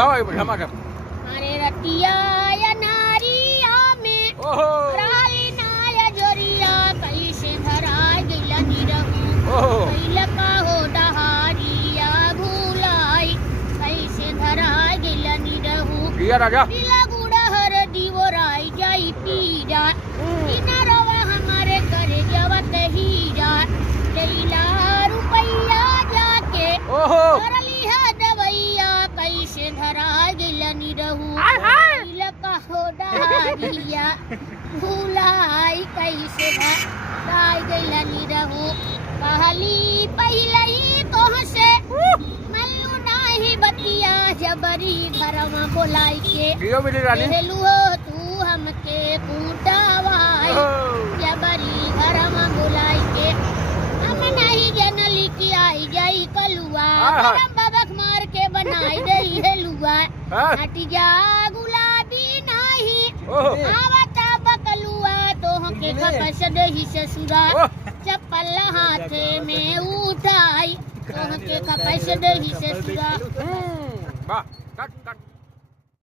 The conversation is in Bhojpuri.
गाओ क्षमा कर अरे रतिया या नारिया में ओहो राली नाया जोरिया कैसे धरा गिला निरहू ओहो कैला का हो डहारिया भूलाई कैसे धरा गिला निरहू किया राजा पीला गुड़ा हर दीवो राई जाई पीरा किनारवा हमारे करे जवत हीरा लैला रुपैया जाके ओहो करली है दवैया कैसे धरा गिला निरहू का हो डहारिया भूलाई कैसे धरा गिला निरहू कहली पहले ही तोह से मल्लू नाही बतिया जबरी घरवा बोलाई के कियो मेरी रानी कहलू हो तू हमके बूटावाई जबरी घरवा बोलाई के हम नहीं जनली की आई जाई कलुआ गरम बबक मार के बनाई दई है लुआ हटिया गुलाबी नाही आवता बकलुआ तो हमके खपस दही ससुरा चप्पल हाथे में उठाई तो हमके खपस दही ससुरा वाह कट कट